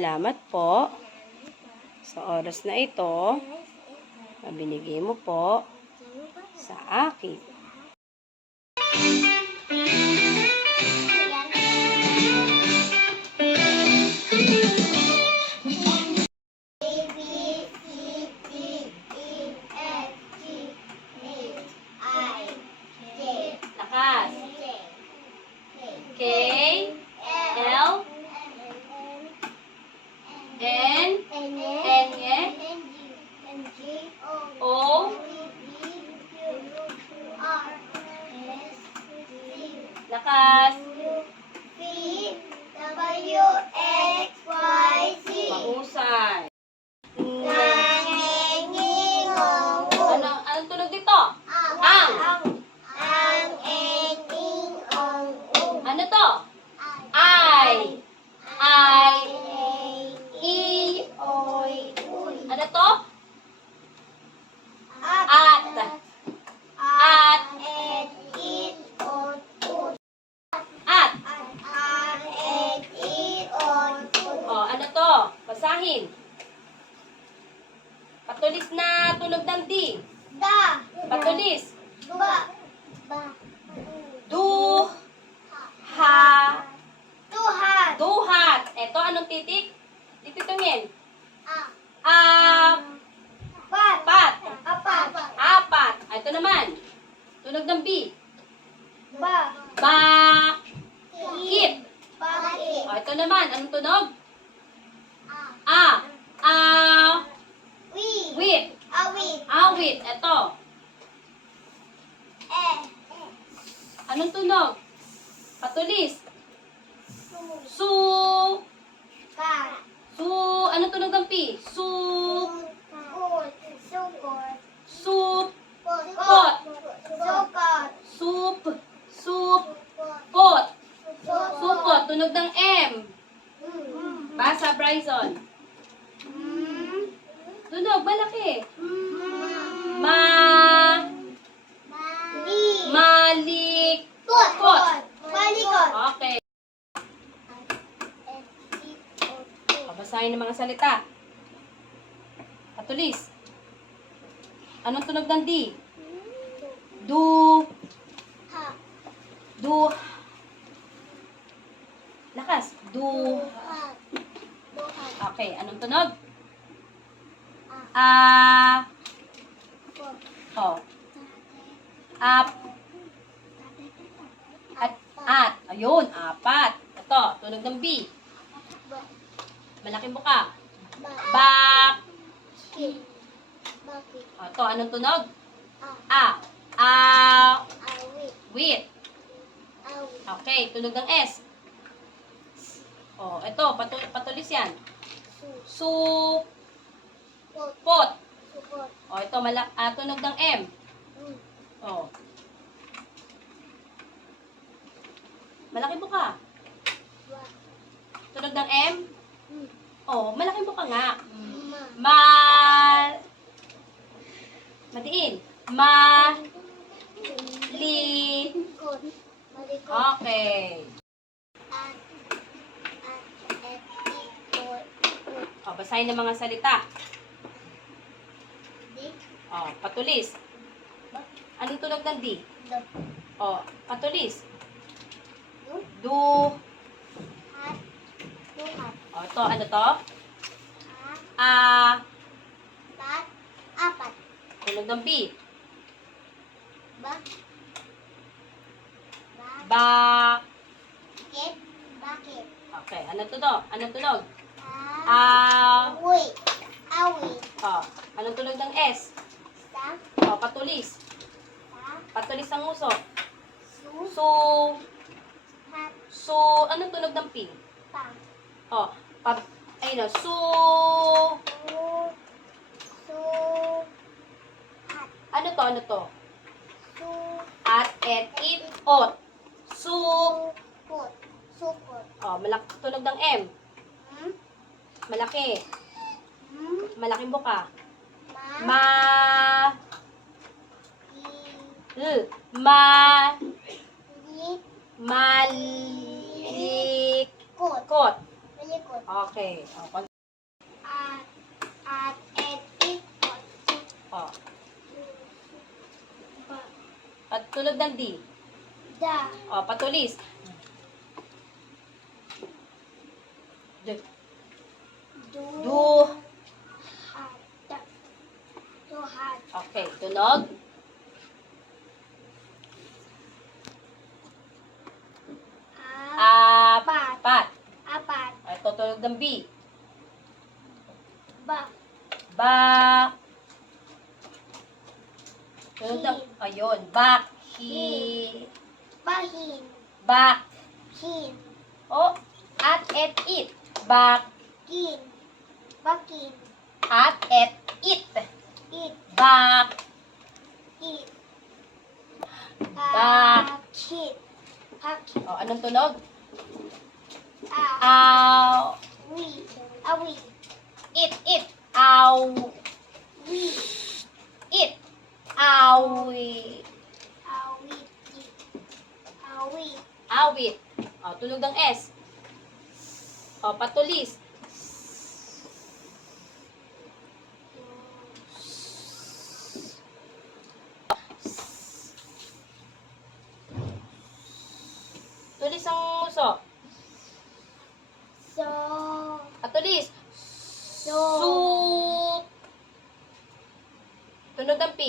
Salamat po sa oras na ito na binigay mo po sa akin. Lakas. K, L, N, O, lakas. Mahusay. Anong tunog dito? Ang. Ano to? I. E. Ano to? At. At. Oh, ano to? Basahin. Patulis na tunog ng D. Patulis. Duhat. Eto, anong titik? Tititungin. Pat. Apat. Ito naman. Tunog ng B. Bakit. O, ito naman. Anong tunog? Awit. Ito. Anong tunog? Patulis. Anong tunog ng P? Supot. Tunog ng M. Basa, Bryson. Tunog, malaki. Malikot. Okay. Basahin ng mga salita. Patulis. Anong tunog ng D? Lakas. Okay, anong tunog? Ayun, apat. Ito, tunog ng B. Malaking buka. Ito, anong tunog? Wit. Okay, tunog ng S. Ito, patulis yan. Pot. Ito, tunog ng M. Malaking buka. Tunog ng M. Malaking buka nga. Madiin. Okay. Basahin ng mga salita. Patulis. Anong tunog ng D? Patulis. Ito, ano to? Apat. Tunog ng B. Bakit? Okay, ano tunog? Anong tunog? Awit. Anong tunog ng S? Patulis. Patulis ang uso. Anong tunog ng P? Ayun o. Ano to? At, et, it, ot. Supot. Tunog ng M. Malaki. Malaking buka. Malikot. Okay. O, At, et, it, ot. o. Ba, Patulog ng D. da, O, patulis. D. du, Du. hat, da, duhat, Okay, tunog. apat, Apat. apat, Ito, tunog ng B. ba, Ba. Tunog ng, ayun, bak. Hi. bahin, Bak. hin, O, at, et, it. Bak. kin, bakin, At, et, it. it, Bak. it, Bak. pakit, pakit, O, anong tunog? a, Aw. wi, awi, It. Aw. wi, It. Awi. awit, it, awi, Awit. O, tunog ng S. O, patulis. Tulis ang uso. so, Patulis. so, Suk. Tunog ng P.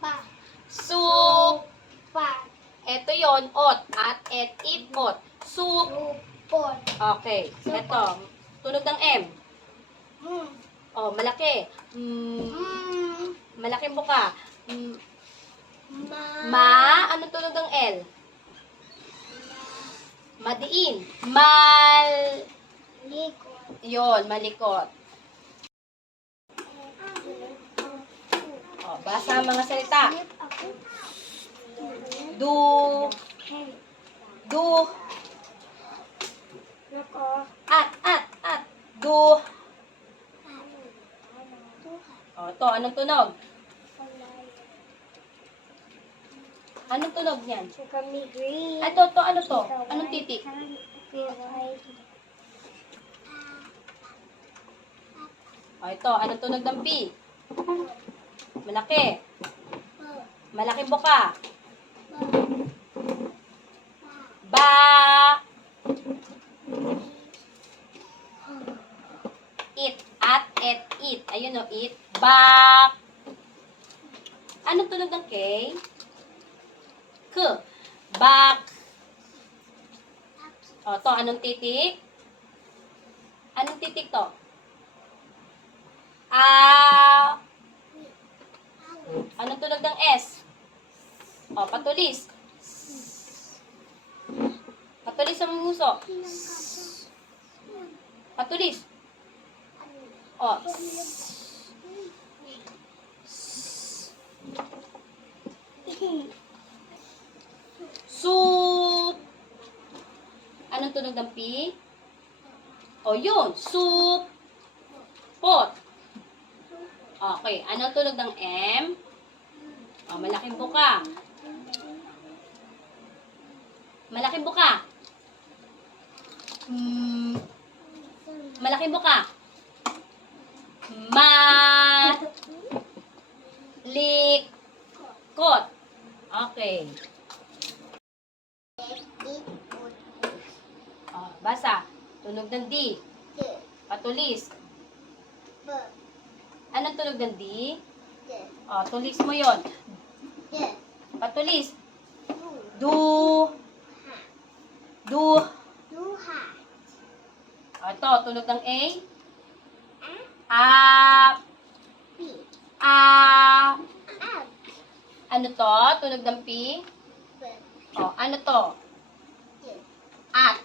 pa, Suk. pa, Ito yon ot. At, et, it, ot. Suk. supot, Okay. Ito. Tunog ng M. hmm, O, malaki. Malaking buka. Anong tunog ng L? Madiin. likod, Yon, malikot. O, basa ang mga salita. Du. Du. nako, At. Du. tuhat, O, to, anong tunog? Anong tunog niyan? kami green, Ito, ano to? Anong titik? O, ito, anong tunog ng P? Malaki. Malaking buka. Ba. It. At, et, it. Ayun o, it. Bak. Anong tunog ng K? K. Bak. O, to, anong titik? Anong titik to? Anong tunog ng S? O, patulis. Patulis ang muso. Patulis. O. Soup. Anong tunog ng P? O, yun. Soup. Pot. Okay. Anong tunog ng M? O, malaking buka. Malaking buka. Malaking buka. Likot. Okay. O, basa. Tunog ng D. Patulis. Anong tunog ng D? O, tulis mo yon. Patulis. Du. O, ito, tunog ng A. Ano to? Tunog ng P. O, ano to? At.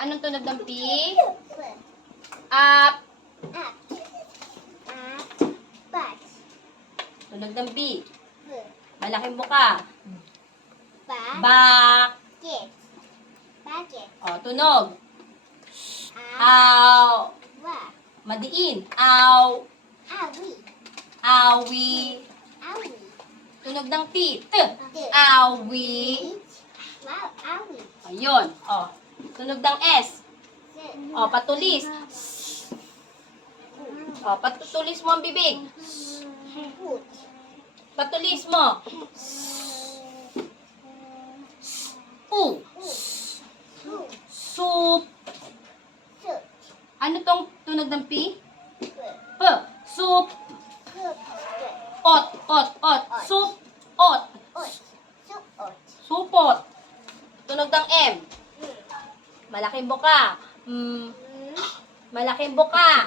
Anong tunog ng P? Up. Tunog ng B. Malaking buka. Bak. O, tunog. Aw. Madiin. Aw. Awi. Tunog ng T. T. Awi. Awi. Ayun. O. Tunog ng S. O, patulis. O, patulis mo ang bibig. Foot. Patulis mo. U. Soup. Soup. Soup. Ano tong tunog ng P? Soup. P. Soup. Soup. Ot. Ot. Ot. Soup. Ot. Ot. Soup. Ot. Supot. Tunog ng M. Malaking buka. Malaking buka.